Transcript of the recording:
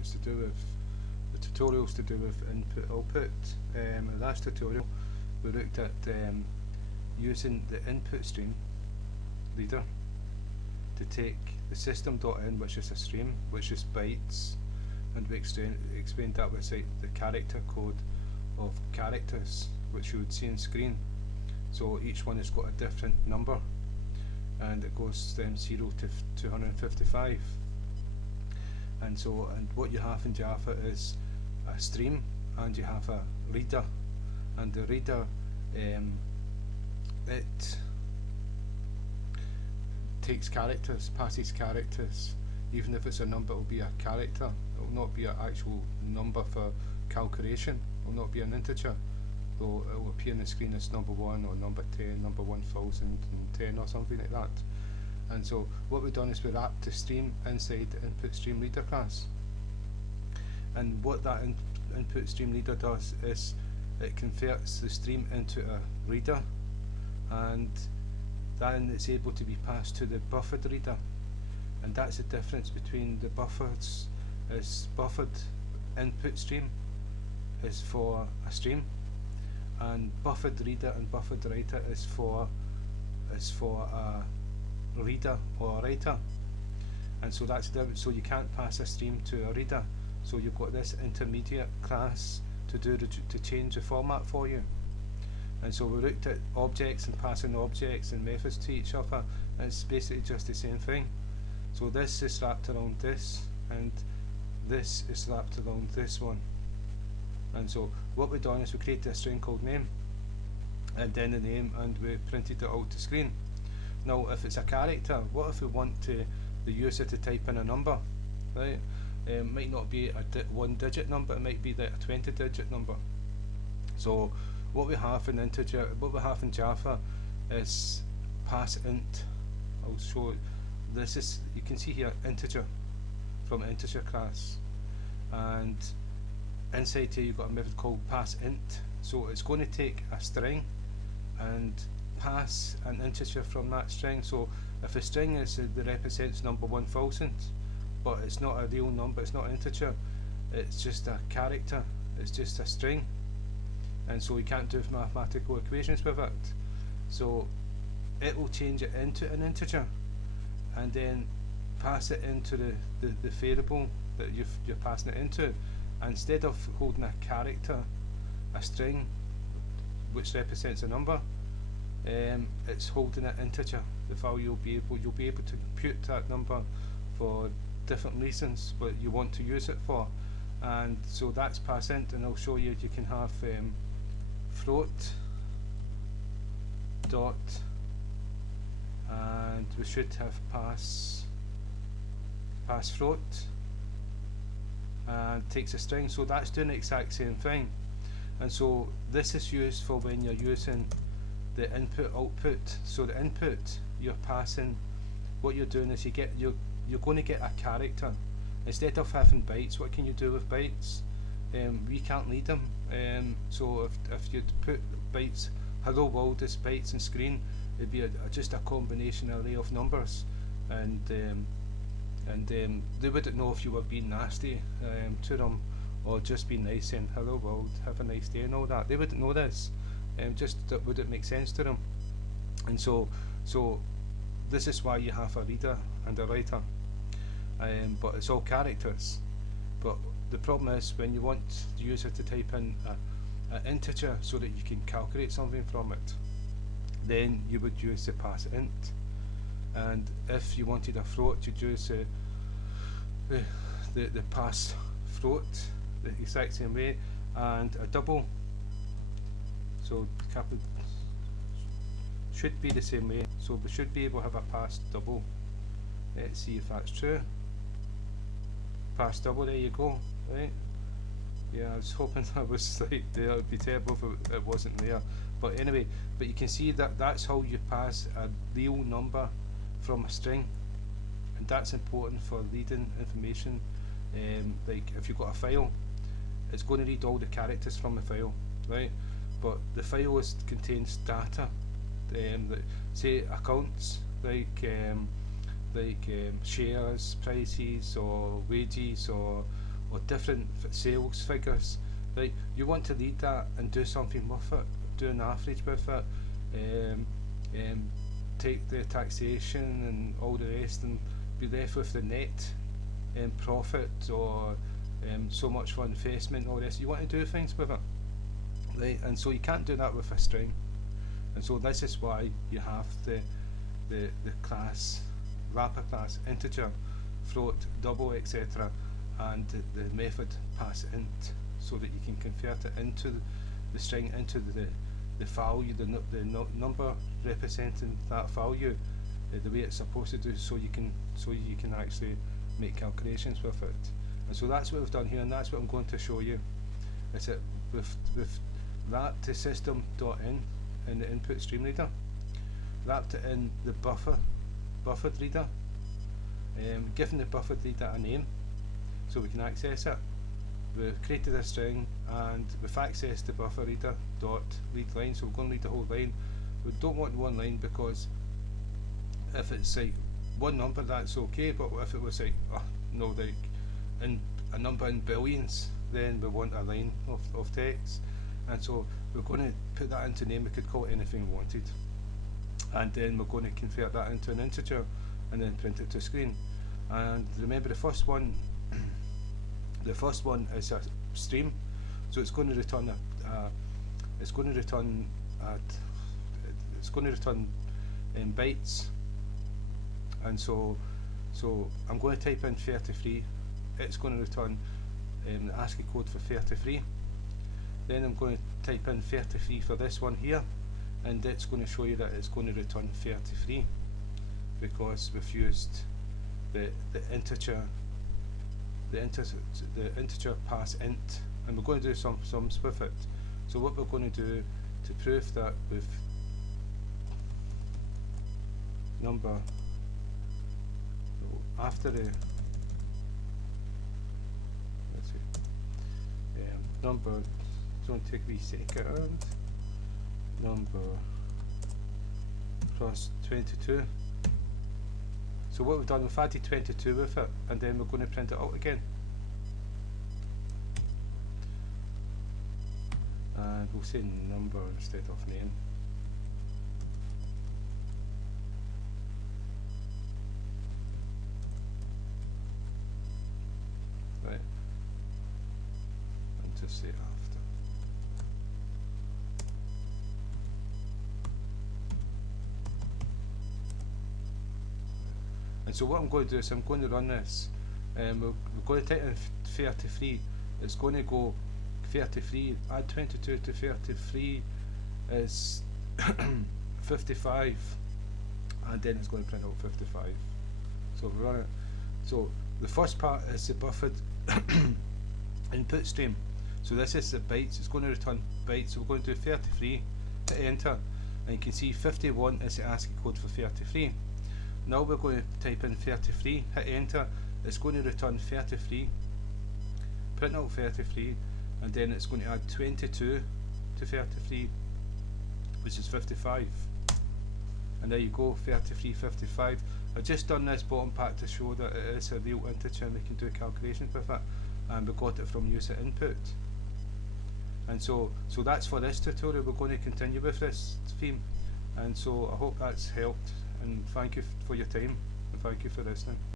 It's to do with the tutorials to do with input output. In the last tutorial we looked at using the input stream reader to take the system.in, which is a stream, which is bytes, and we explained that with the character code of characters which you would see on screen. So each one has got a different number, and it goes 0 to 255. And what you have in Java is a stream, and you have a reader, and the reader it takes characters, passes characters. Even if it's a number, it will be a character. It will not be an actual number for calculation. It will not be an integer, though it will appear on the screen as number 1 or number 10, number 1010 or something like that. And so what we've done is we wrapped the stream inside the input stream reader class. And what that input stream reader does is it converts the stream into a reader, and then it's able to be passed to the buffered reader. And that's the difference between the buffers. Is buffered input stream is for a stream, and buffered reader and buffered writer is for a reader or a writer. And so that's the difference. So you can't pass a stream to a reader, so you've got this intermediate class to change the format for you. And so we looked at objects and passing objects and methods to each other, and it's basically just the same thing. So this is wrapped around this, and this is wrapped around this one. And so what we've done is we created a string called name, and then the name, and we printed it out to screen. Now if it's a character, what if we want the user to type in a number, right? It might not be a one-digit number, it might be like a 20-digit number. So what we have in Java is pass int. I'll show this is, you can see here, integer from integer class, and inside here you've got a method called pass int. So it's going to take a string and pass an integer from that string. So if a string is that represents number 1000, but it's not a real number, it's not an integer, it's just a character, it's just a string, and so you can't do mathematical equations with it. So it will change it into an integer and then pass it into the variable that you're passing it into. Instead of holding a character, a string which represents a number, it's holding an integer. The value you'll be able to compute that number for different reasons what you want to use it for. And so that's pass int, and I'll show you can have float dot, and we should have pass float, and takes a string. So that's doing the exact same thing. And so this is used for when you're using the input output. So the input you're passing, what you're doing is you're going to get a character. Instead of having bytes, what can you do with bytes? We can't read them. So if you put bytes, hello world is bytes on screen, it'd be just a combination array of numbers, and they wouldn't know if you were being nasty to them or just being nice, saying hello world, have a nice day and all that. They wouldn't know this. Just that wouldn't make sense to them. And so this is why you have a reader and a writer, but it's all characters. But the problem is when you want the user to type in an integer so that you can calculate something from it, then you would use the pass int. And if you wanted a float, you'd use the pass float the exact same way, and a double. So capital should be the same way. So we should be able to have a pass double. Let's see if that's true. Pass double, there you go. Right? Yeah, I was hoping that was right there. It would be terrible if it wasn't there. But anyway, but you can see that that's how you pass a real number from a string, and that's important for reading information. Like if you've got a file, it's going to read all the characters from the file, right? But the file contains data, say accounts, like like shares, prices, or wages, or different sales figures, right? You want to read that and do something with it, do an average with it, um, um, take the taxation and all the rest, and be left with the net profit, or so much for investment, all this. You want to do things with it, right? And so you can't do that with a string. And so this is why you have the class, wrapper class, integer, float, double, etc., and the method pass int, so that you can convert it into the string, into the value, the number representing that value, the way it's supposed to do, so you can actually make calculations with it. And so that's what we've done here, and that's what I'm going to show you. Is that with that to system.in in the input stream reader, wrapped it in the buffered reader, given the buffered reader a name so we can access it. We've created a string, and we've accessed the buffer reader dot read line, so we're going to read the whole line. We don't want one line, because if it's like one number, that's okay, but if it was like, oh, no, like in a number in billions, then we want a line of text. And so we're going to put that into name. We could call it anything we wanted, and then we're going to convert that into an integer and then print it to screen. And remember, the first one is a stream, so it's going to return bytes. And so I'm going to type in 33. It's going to return the ASCII code for 33. Then I'm going to type in 33 for this one here, and it's going to show you that it's going to return 33, because we've used the integer pass int, and we're going to do some sums with it. So what we're going to do to prove that with number, after the number, don't take a wee second, number plus 22. So what we've done, we've added 22 with it, and then we're going to print it out again. And we'll say number instead of name. Right. And just say after. And so what I'm going to do is I'm going to run this. We're going to type in 33. It's going to go 33, add 22 to 33 is 55, and then it's going to print out 55. So we run it. So the first part is the buffered input stream. So this is the bytes. It's going to return bytes. So we're going to do 33, hit enter, and you can see 51 is the ASCII code for 33. Now we're going to type in 33, hit enter. It's going to return 33, print out 33, and then it's going to add 22 to 33, which is 55. And there you go, 33, 55. I've just done this bottom part to show that it is a real integer and we can do calculations with it, and we got it from user input. And so that's for this tutorial. We're going to continue with this theme, and so I hope that's helped, and thank you for your time, and thank you for listening.